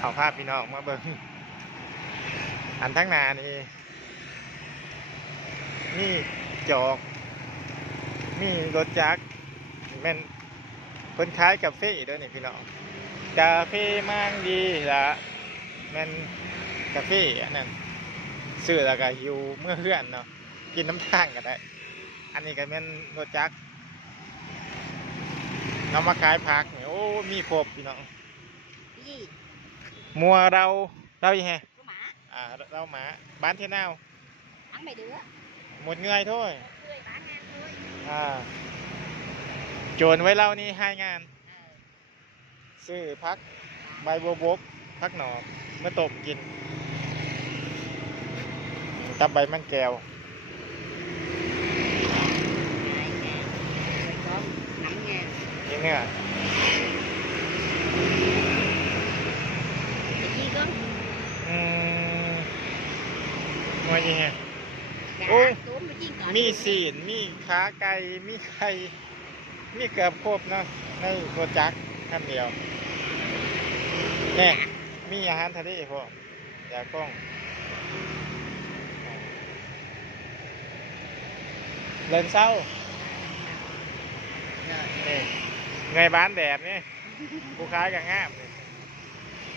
เอาภาพพี่น้องมาเบิ่งอันทั้งหน้านี่มีจอกมีรถจักรแม่นเพิ่นขายกาแฟเด้อนี่พี่น้องกาแฟมังดีละแม่นกาแฟอันนั้นซื้อแล้วก็หิวเมื่อเฮือนเนาะกินน้ำทางก็ได้อันนี้ก็แม่นรถจักรนำมาขายผักนี่โอ้มีครบพี่น้อง ยี่ มัวเราอย่างไง ลูกหมา เราหมาบ้านเทนาว ăn mày đứa หมดเงยthôi người bán ngang thôi โจรไว้เล่านี่ให้งานซื้อพักใบบัวบกพักหนอกมาต้มกินกับใบมันแก้ว con nắm nghe นี่เนี่ย cái gì cơ มัวยังไง gà Ôi, tôm cái gì cả มีศีลมีขาไก่มีไข่มีเกือบครบเนาะในรถจักรคันเดียวเนี่ยมีอาหารทะเลพวกยาก้องเลินเศร้านี่ไงบ้านแบบนี่ผู้ค้ายกับง่ามนี่